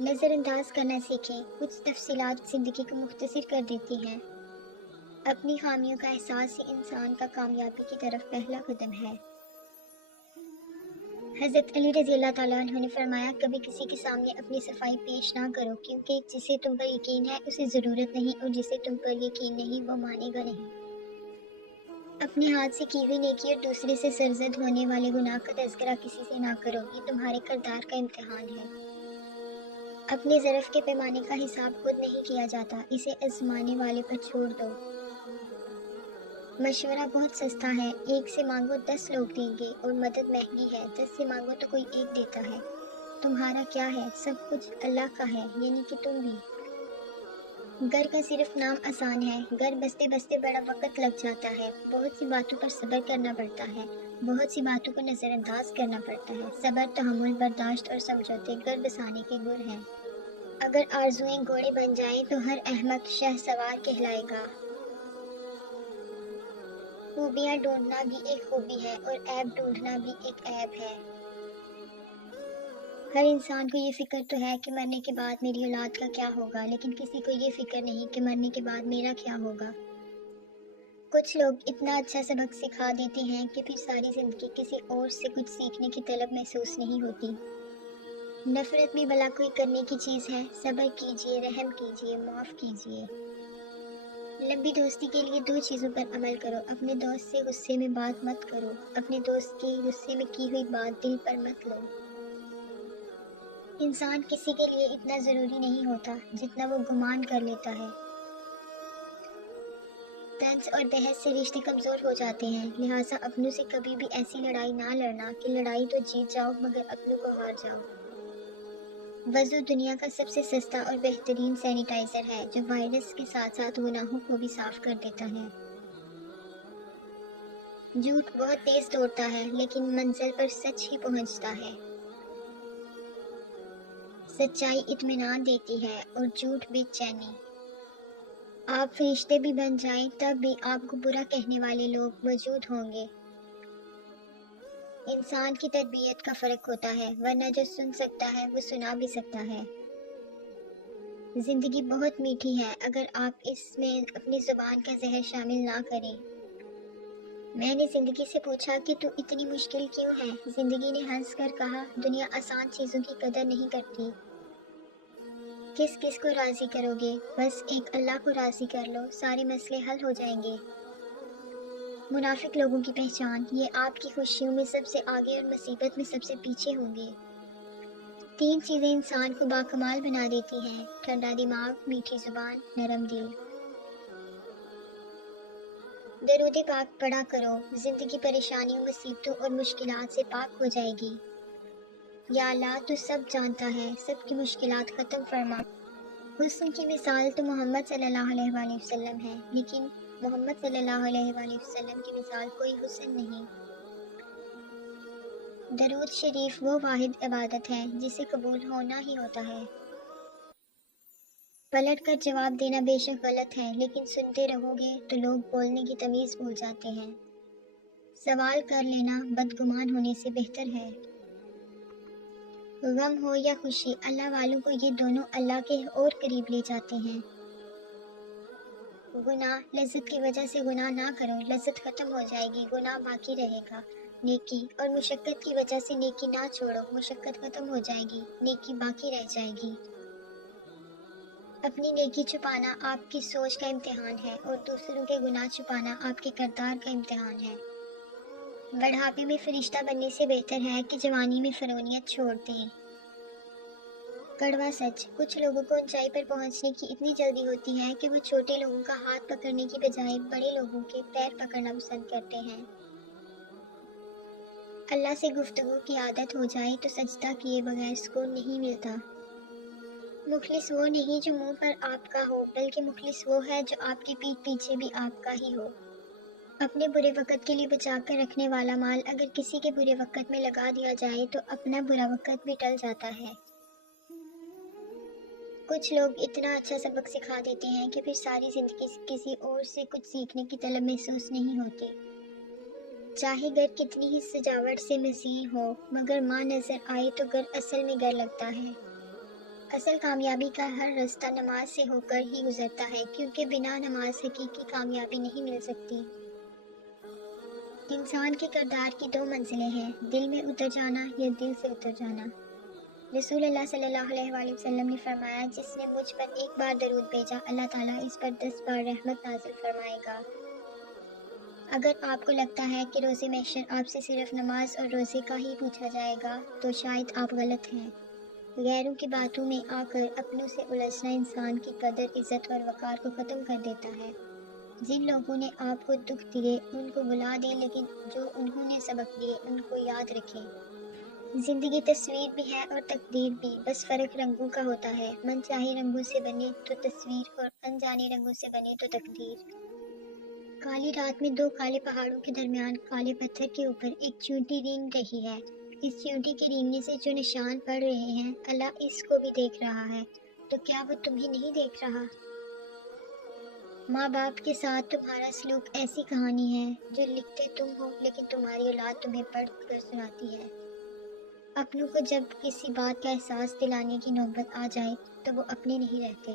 نظر انداز کرنا سیکھیں، کچھ تفصیلات زندگی کو مختصر کر دیتی ہیں۔ اپنی خامیوں کا احساس ہی انسان کا کامیابی کی طرف پہلا قدم ہے۔ حضرت علی رضی اللہ تعالیٰ عنہ نے فرمایا، کبھی کسی کے سامنے اپنی صفائی پیش نہ کرو، کیونکہ جسے تم پر یقین ہے اسے ضرورت نہیں، اور جسے تم پر یقین نہیں وہ مانے گا نہیں۔ اپنے ہاتھ سے کی ہوئی نیکی اور دوسرے سے سرزد ہونے والے گناہ کا تذکرہ کسی سے نہ کرو، یہ تمہارے کردار کا امتحان ہے۔ اپنے ظرف کے پیمانے کا حساب خود نہیں کیا جاتا، اسے آزمانے والے پر چھوڑ دو۔ مشورہ بہت سستا ہے، ایک سے مانگو 10 لوگ دیں گے، اور مدد مہنگی ہے، 10 سے مانگو تو کوئی ایک دیتا ہے۔ تمہارا کیا ہے؟ سب کچھ اللہ کا ہے، یعنی کہ تم بھی۔ گھر کا صرف نام آسان ہے، گھر بستے بستے بڑا وقت لگ جاتا ہے، بہت سی باتوں پر صبر کرنا پڑتا ہے، بہت سی باتوں کو نظر انداز کرنا پڑتا ہے۔ صبر، تحمل، برداشت اور سمجھوتے گھر بسانے کے گر ہیں۔ اگر آرزوئیں گھوڑے بن جائیں تو ہر احمق شہ سوار کہلائے گا۔ خوبیاں ڈھونڈنا بھی ایک خوبی ہے، اور عیب ڈھونڈنا بھی ایک عیب ہے۔ ہر انسان کو یہ فکر تو ہے کہ مرنے کے بعد میری اولاد کا کیا ہوگا، لیکن کسی کو یہ فکر نہیں کہ مرنے کے بعد میرا کیا ہوگا۔ کچھ لوگ اتنا اچھا سبق سکھا دیتے ہیں کہ پھر ساری زندگی کسی اور سے کچھ سیکھنے کی طلب محسوس نہیں ہوتی۔ نفرت بھی بھلا کوئی کرنے کی چیز ہے۔ صبر کیجئے، رحم کیجئے، معاف کیجئے۔ لمبی دوستی کے لیے 2 چیزوں پر عمل کرو۔ اپنے دوست سے غصے میں بات مت کرو، اپنے دوست کی غصے میں کی ہوئی بات دل پر مت لو۔ انسان کسی کے لیے اتنا ضروری نہیں ہوتا جتنا وہ گمان کر لیتا ہے۔ طنز اور بحث سے رشتے کمزور ہو جاتے ہیں، لہٰذا اپنوں سے کبھی بھی ایسی لڑائی نہ لڑنا کہ لڑائی تو جیت جاؤ مگر اپنوں کو ہار جاؤ۔ وضو دنیا کا سب سے سستا اور بہترین سینیٹائزر ہے، جو وائرس کے ساتھ ساتھ گناہوں کو بھی صاف کر دیتا ہے۔ جھوٹ بہت تیز دوڑتا ہے، لیکن منزل پر سچ ہی پہنچتا ہے۔ سچائی اطمینان دیتی ہے، اور جھوٹ بے چینی۔ آپ فرشتے بھی بن جائیں تب بھی آپ کو برا کہنے والے لوگ موجود ہوں گے۔ انسان کی تربیت کا فرق ہوتا ہے، ورنہ جو سن سکتا ہے وہ سنا بھی سکتا ہے۔ زندگی بہت میٹھی ہے اگر آپ اس میں اپنی زبان کا زہر شامل نہ کریں۔ میں نے زندگی سے پوچھا کہ تو اتنی مشکل کیوں ہے؟ زندگی نے ہنس کر کہا، دنیا آسان چیزوں کی قدر نہیں کرتی۔ کس کس کو راضی کرو گے؟ بس ایک اللہ کو راضی کر لو، سارے مسئلے حل ہو جائیں گے۔ منافق لوگوں کی پہچان، یہ آپ کی خوشیوں میں سب سے آگے اور مصیبت میں سب سے پیچھے ہوں گے۔ 3 چیزیں انسان کو باکمال بنا دیتی ہیں: ٹھنڈا دماغ، میٹھی زبان، نرم دل۔ درود پاک پڑھا کرو، زندگی پریشانیوں، مصیبتوں اور مشکلات سے پاک ہو جائے گی۔ یا اللہ، تو سب جانتا ہے، سب کی مشکلات ختم فرما۔ حسن کی مثال تو محمد صلی اللہ علیہ وآلہ وسلم ہے، لیکن محمد صلی اللہ علیہ وآلہ وسلم کی مثال کوئی حسن نہیں۔ درود شریف وہ واحد عبادت ہے جسے قبول ہونا ہی ہوتا ہے۔ پلٹ کر جواب دینا بے شک غلط ہے، لیکن سنتے رہو گے تو لوگ بولنے کی تمیز بھول جاتے ہیں۔ سوال کر لینا بدگمان ہونے سے بہتر ہے۔ غم ہو یا خوشی، اللہ والوں کو یہ دونوں اللہ کے اور قریب لے جاتے ہیں۔ گناہ، لذت کی وجہ سے گناہ نہ کرو، لذت ختم ہو جائے گی، گناہ باقی رہے گا۔ نیکی اور مشقت کی وجہ سے نیکی نہ چھوڑو، مشقت ختم ہو جائے گی، نیکی باقی رہ جائے گی۔ اپنی نیکی چھپانا آپ کی سوچ کا امتحان ہے، اور دوسروں کے گناہ چھپانا آپ کے کردار کا امتحان ہے۔ بڑھاپے میں فرشتہ بننے سے بہتر ہے کہ جوانی میں فرعونیت چھوڑ دیں۔ کڑوا سچ، کچھ لوگوں کو اونچائی پر پہنچنے کی اتنی جلدی ہوتی ہے کہ وہ چھوٹے لوگوں کا ہاتھ پکڑنے کی بجائے بڑے لوگوں کے پیر پکڑنا پسند کرتے ہیں۔ اللہ سے گفتگو کی عادت ہو جائے تو سجدہ کیے بغیر سکون نہیں ملتا۔ مخلص وہ نہیں جو منہ پر آپ کا ہو، بلکہ مخلص وہ ہے جو آپ کی پیٹھ پیچھے بھی آپ کا ہی ہو۔ اپنے برے وقت کے لیے بچا کر رکھنے والا مال اگر کسی کے برے وقت میں لگا دیا جائے تو اپنا برا وقت بھی ٹل جاتا ہے۔ کچھ لوگ اتنا اچھا سبق سکھا دیتے ہیں کہ پھر ساری زندگی کسی اور سے کچھ سیکھنے کی طلب محسوس نہیں ہوتی۔ چاہے گھر کتنی ہی سجاوٹ سے مزین ہو، مگر ماں نظر آئے تو گھر اصل میں گھر لگتا ہے۔ اصل کامیابی کا ہر راستہ نماز سے ہو کر ہی گزرتا ہے، کیونکہ بنا نماز حقیقی کامیابی نہیں مل سکتی۔ انسان کے کردار کی دو منزلیں ہیں، دل میں اتر جانا یا دل سے اتر جانا۔ رسول اللہ صلی اللہ علیہ وآلہ وسلم نے فرمایا، جس نے مجھ پر ایک بار درود بھیجا، اللہ تعالیٰ اس پر 10 بار رحمت نازل فرمائے گا۔ اگر آپ کو لگتا ہے کہ روز محشر آپ سے صرف نماز اور روزے کا ہی پوچھا جائے گا تو شاید آپ غلط ہیں۔ غیروں کی باتوں میں آ کر اپنوں سے الجھنا انسان کی قدر، عزت اور وقار کو ختم کر دیتا ہے۔ جن لوگوں نے آپ کو دکھ دیے ان کو بھلا دیں، لیکن جو انہوں نے سبق دیے ان کو یاد رکھیں۔ زندگی تصویر بھی ہے اور تقدیر بھی، بس فرق رنگوں کا ہوتا ہے۔ من چاہے رنگوں سے بنے تو تصویر اور انجانے رنگوں سے بنے تو تقدیر۔ کالی رات میں دو کالے پہاڑوں کے درمیان کالے پتھر کے اوپر ایک چیونٹی رینگ رہی ہے۔ اس چیونٹی کے رینگنے سے جو نشان پڑ رہے ہیں، اللہ اس کو بھی دیکھ رہا ہے، تو کیا وہ تمہیں نہیں دیکھ رہا؟ ماں باپ کے ساتھ تمہارا سلوک ایسی کہانی ہے جو لکھتے تم ہو لیکن تمہاری اولاد تمہیں پڑھ کر سناتی ہے۔ اپنوں کو جب کسی بات کا احساس دلانے کی نوبت آ جائے تو وہ اپنے نہیں رہتے۔